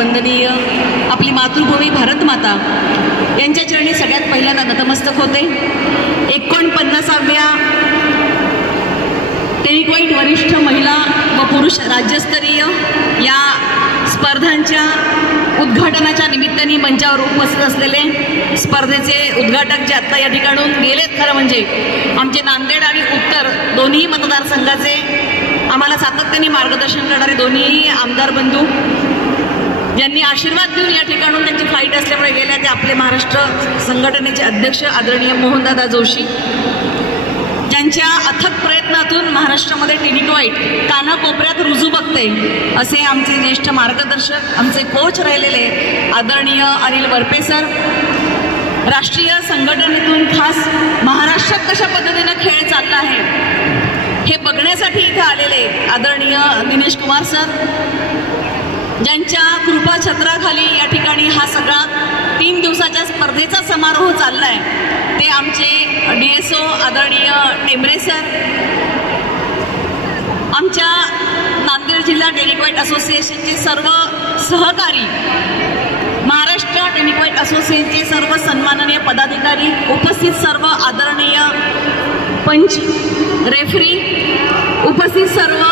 वंदनीय आपली मातृभूमी भारत माता यांच्या चरणी सगळ्यात पहिल्यांदा नतमस्तक होते। 49व्या टेनिक्वाईट वरिष्ठ महिला व पुरुष राज्यस्तरीय या स्पर्धांच्या उद्घाटनाच्या निमित्ताने मंचावर उपस्थित असलेले स्पर्धेचे उद्घाटक जे आत्ता या ठिकाणून गेलेत, खरं म्हणजे आमचे नांदेड आणि उत्तर दोन्ही मतदारसंघाचे आम्हाला सातत्याने मार्गदर्शन करणारे दोन्ही आमदार बंधू ज्यांनी आशीर्वाद देऊन या ठिकाणून त्यांची फ्लाईट असल्यामुळे गेल्या, ते आपले महाराष्ट्र संघटनेचे अध्यक्ष आदरणीय मोहनदादा जोशी, ज्यांच्या अथक प्रयत्नातून महाराष्ट्रामध्ये टेनिक्वाईट कानाकोपऱ्यात रुजू बघते असे आमचे ज्येष्ठ मार्गदर्शक, आमचे कोच राहिलेले आदरणीय अनिल वरपे सर, राष्ट्रीय संघटनेतून खास महाराष्ट्रात कशा पद्धतीनं खेळ चालला आहे हे बघण्यासाठी इथे आलेले आदरणीय दिनेश कुमार सर, ज्यांच्या कृपा छत्राखाली या ठिकाणी हा सगळा 3 दिवसाच्या स्पर्धेचा समारोह चाललाय, ते आमचे DSO आदरणीय टेंबरे सर, आमच्या नांदेड जिल्हा टेनिक्वाईट असोसिएशनचे सर्व सहकारी, महाराष्ट्र टेनिक्वाईट असोसिएशनचे सर्व सन्माननीय पदाधिकारी, उपस्थित सर्व आदरणीय पंच, रेफरी, उपस्थित सर्व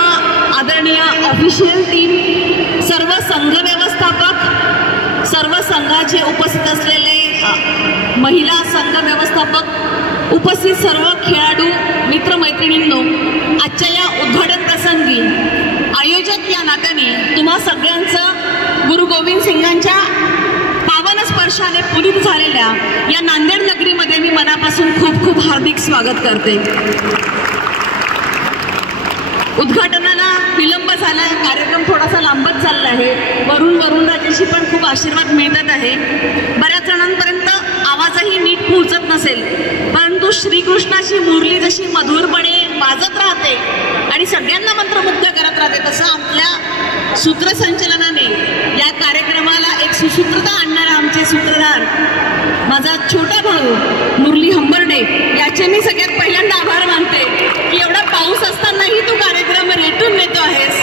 आदरणीय ऑफिशियल टीम, सर्व संघ व्यवस्थापक, सर्व संघाचे उपस्थित असलेले महिला संघ व्यवस्थापक, उपस्थित सर्व खेळाडू मित्रमैत्रिणींनो, आजच्या या उद्घाटन प्रसंगी आयोजक या नात्याने तुम्हा सगळ्यांचं गुरु गोविंद सिंगांच्या पावन स्पर्शाने पुनीत झालेल्या या नांदेड नगरीमध्ये मी मनापासून खूप खूप हार्दिक स्वागत करते। उद्घाटनाला विलंब झाला, कार्यक्रम थोडासा लांबत चालला आहे, वरून राजेशी पण खूप आशीर्वाद मिळत आहे, बऱ्याच जणांपर्यंत आवाजही नीट पोहोचत नसेल, परंतु श्रीकृष्णाची मुरली जशी मधुरपणे वाजत राहते आणि सगळ्यांना मंत्रमुग्ध करत राहते, तसं आपल्या सूत्रसंचलनाने या कार्यक्रमाला एक सुसूत्रता आणणारा आमचे सूत्रधार माझा छोटा भाऊ मुरली हंबर्डे याचे मी सगळ्यात पहिल्यांदा आभार मानते की एवढा पाऊस असतानाही तू कार्यक्रम रेटून नेतो आहेस।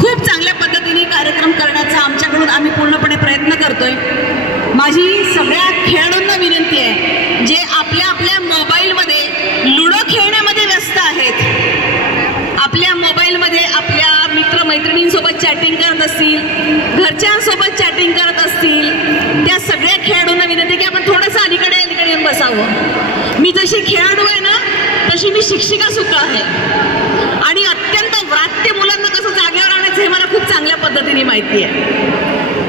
खूप चांगल्या पद्धतीने कार्यक्रम करण्याचा आमच्याकडून आम्ही पूर्णपणे प्रयत्न करतोय। माझी सगळ्या खेळाडूंना विनंती आहे जे आपल्या आपल्या मोबाईलमध्ये लुडो खेळण्यामध्ये व्यस्त आहेत, आपल्या मोबाईलमध्ये आपल्या मित्रमैत्रिणींसोबत चॅटिंग करत असतील, घरच्यांसोबत चॅटिंग करत असतील, त्या सगळ्या खेळाडूंना विनंती की आपण थोडंसं अलीकडे येऊन बसावं। मी जशी खेळाडू आहे ना तशी मी शिक्षिका सुद्धा आहे आणि अत्यंत व्रात्य मुलांना कसं जागेवर आणायचं हे मला खूप चांगल्या पद्धतीने माहिती आहे।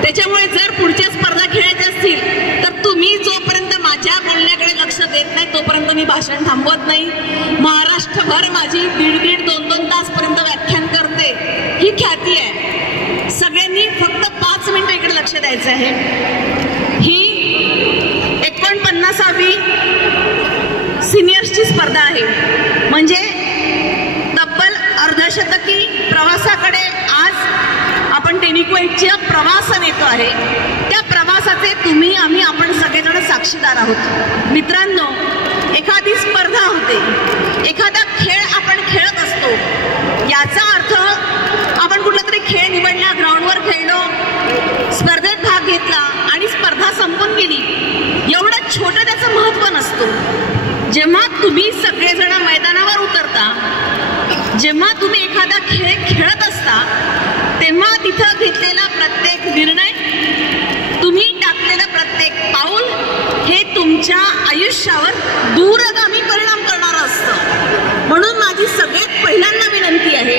त्याच्यामुळे जर पुढच्या स्पर्धा खेळायच्या असतील तर तुम्ही जोपर्यंत माझ्या बोलण्याकडे लक्ष देत नाही तोपर्यंत मी भाषण थांबवत नाही। महाराष्ट्रभर माझी 1.5 2 तासपर्यंत व्याख्यान करते ही ख्याती आहे। सगळ्यांनी फक्त 5 मिनिटं इकडे लक्ष द्यायचं आहे। ही 49वी सिनियर्सची स्पर्धा आहे, म्हणजे तब्बल अर्धशतकी प्रवासाकडे आज आपण टेनिक्वाईटच्या प्रवासाने येतो आहे। त्या प्रवासाचे तुम्ही आपण सगळेजण साक्षीदार आहोत। मित्रांनो, एखादी स्पर्धा होते, एखादा खेळ आपण खेळत असतो, याचा अर्थ आपण कुठला तरी खेळ निवडला, ग्राउंडवर खेळलो, स्पर्धेत भाग घेतला आणि स्पर्धा संपून गेली, एवढं छोटं त्याचं महत्त्व नसतं। जेव्हा तुम्ही सगळेजण मैदानावर उतरता, जेव्हा तुम्ही एखादा खेळ खेळत असता, तेव्हा तिथं घेतलेला प्रत्येक निर्णय, तुम्ही टाकलेलं प्रत्येक पाऊल हे तुमच्या आयुष्यावर दूरगामी परिणाम करणारं असतं। म्हणून माझी सगळ्यात पहिल्यांदा विनंती आहे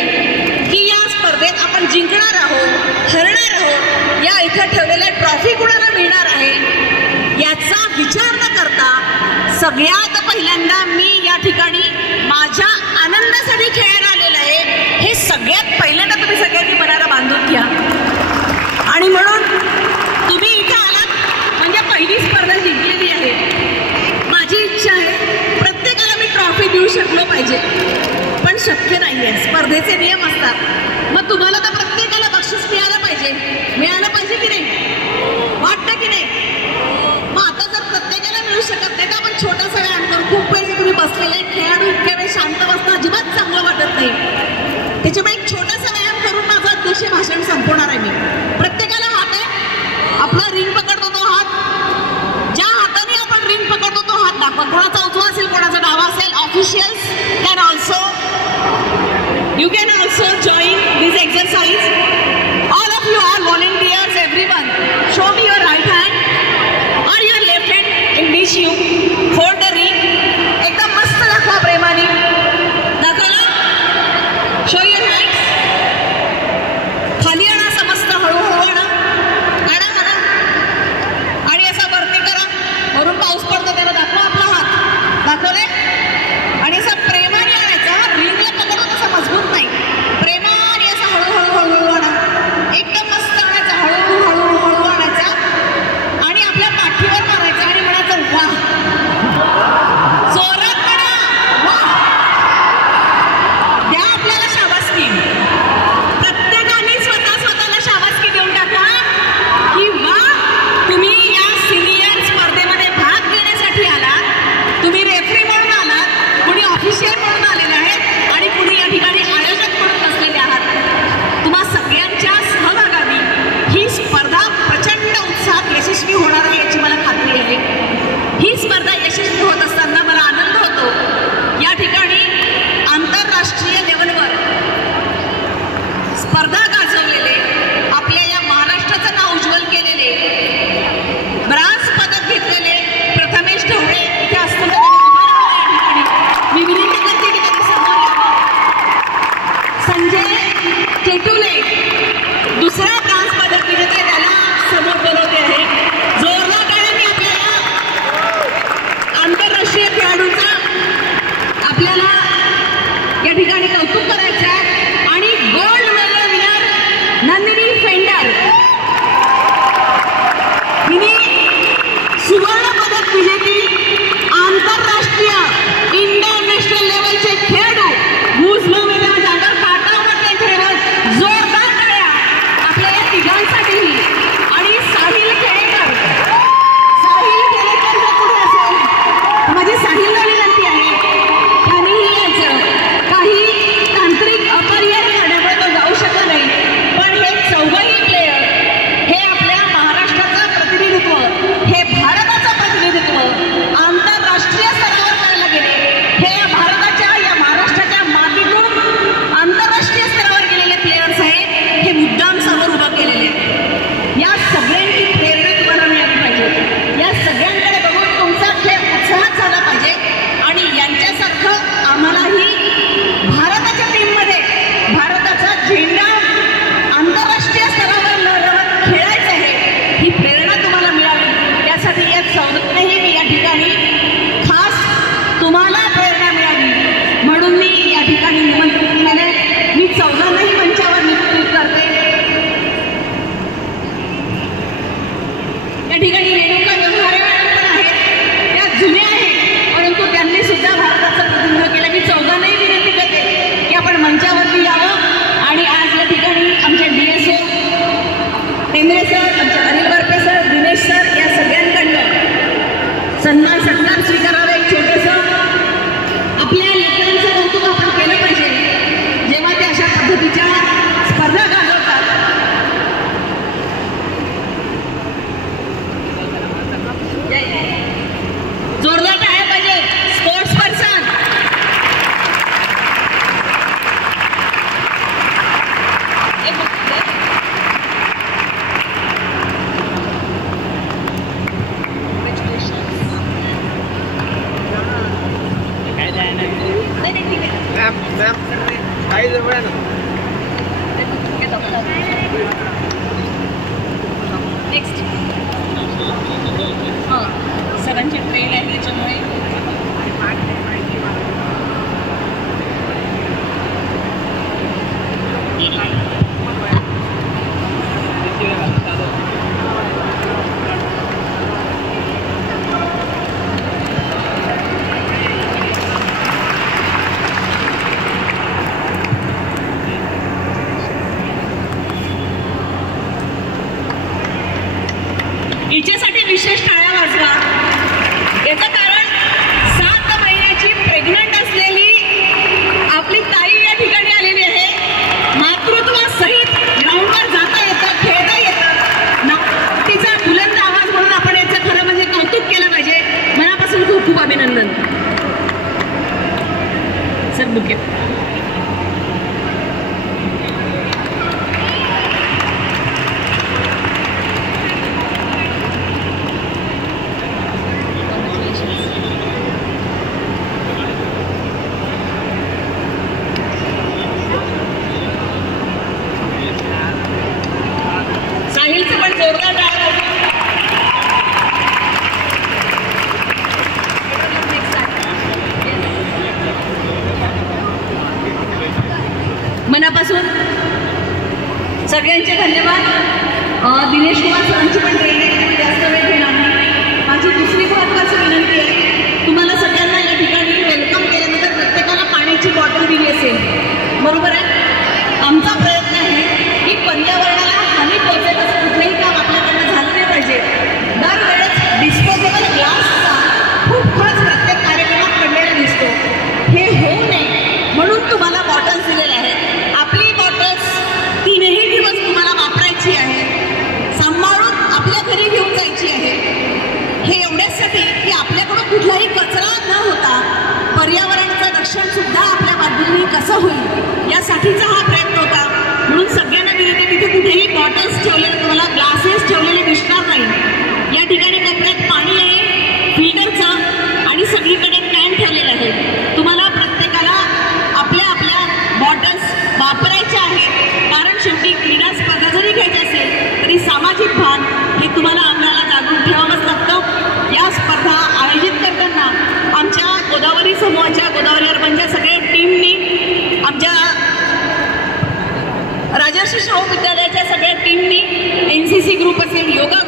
की या स्पर्धेत आपण जिंकणार आहोत, हरणार आहोत, या इथं ठेवलेल्या ट्रॉफी कुणाला मिळणार आहे याचा विचार न करता सगळ्यात पहिल्यांदा मी या ठिकाणी माझ्या आनंदासाठी खेळायला आलेलं आहे हे सगळ्यात पहिल्यांदा तुम्ही सगळ्यांनी मनाला बांधून घ्या। आणि म्हणून तुम्ही इथे आलात म्हणजे पहिली स्पर्धा जिंकलेली आहे। माझी इच्छा आहे प्रत्येकाला मी ट्रॉफी देऊ शकलो पाहिजे, पण शक्य नाही आहे, स्पर्धेचे नियम असतात। मग तुम्हाला तर प्रत्येकाला बक्षीस मिळालं पाहिजे की नाही, वाटतं की नाही? मग आता जर प्रत्येकाला मिळू शकत नाही तर आपण छोटासा व्यायाम करू। खूप वेळ तुम्ही बसलेले खेळाडू इतक्या वेळ शांत बसणं अजिबात चांगलं वाटत नाही, त्याच्यामुळे एक छोटासा व्यायाम करून माझं अध्यक्ष भाषण संपवणार आहे मी। प्रत्येकाला सन्मान सत्कार स्वीकारावे. एक छोटंसं आपल्या लेकरांचं कौतुक आपण केलं पाहिजे जेव्हा ते अशा पद्धतीच्या स्पर्धा गाजवतात. जोरदार टाळ्या पाहिजे. स्पोर्ट्स पर्सन नेक्स्ट सरांची ट्रेन आहे त्याच्यामुळे हिच्यासाठी विशेष टाळ्या वाजवा. याचं कारण 7 महिन्याची प्रेग्नंट असलेली आपली ताई या ठिकाणी आलेली आहे. मातृत्वासहित ग्राउंडवर जाता येतं, खेळता येतं. तिचा बुलंद आवाज म्हणून आपण याचं खरं म्हणजे कौतुक केलं पाहिजे. मनापासून खूप खूप अभिनंदन. सर बुके पण जोरदार टाळ्या. मनापासून सगळ्यांचे धन्यवाद. दिनेश कुमार सरांची पण ट्रेन आहे, जास्त वेळ घेणार नाही. माझी दुसरी महत्त्वाची विनंती आहे, तुम्हाला सगळ्यांना या ठिकाणी वेलकम केल्यानंतर प्रत्येकाला पाण्याची बॉटल दिली असेल, बरोबर आहे. आमचा प्रयत्न आहे की पर्यावरणाला हानी पोहोचेल असं कुठलंही काम आपल्याकडनं झालं नाही पाहिजे. दरवेळेस डिस्पोजेबल ग्लासचा खूप खर्च प्रत्येक कार्यक्रमात पडलेला दिसतो. हे होऊ नये म्हणून तुम्हाला बॉटल्स दिलेल्या आहेत. आपली बॉटल्स 3ही दिवस तुम्हाला वापरायची आहे, सांभाळून आपल्या घरी घेऊन जायची आहे. हे एवढ्यासाठी की आपल्याकडून कुठलाही कचरा न होता पर्यावरणाचं रक्षण सुद्धा आपल्या बाजूने कसं होईल यासाठीचा हा प्रयत्न होता. म्हणून सगळ्यांना विनंती, तिथे कुठेही बॉटल्स ठेवलेले, तुम्हाला ग्लासेस ठेवलेले दिसणार नाही. या ठिकाणी कपड्यात पाणी आहे, फिल्टरचं, आणि सगळीकडे कॅन ठेवलेले आहे. तुम्हाला प्रत्येकाला आपल्या आपल्या बॉटल्स वापरायच्या आहेत. कारण शेवटी क्रीडा स्पर्धा जरी घ्यायची असेल तरी सामाजिक भान हे तुम्हाला आपल्याला जागरूक ठेवावंच लागतं. या स्पर्धा आयोजित करताना आमच्या गोदावरी समूहाच्या, गोदावरी अर्बनच्या सगळ्या टीमनी, आमच्या राजर्षी शाहू विद्यालयाच्या सगळ्या टीमनी, NCC ग्रुप असेल, योगा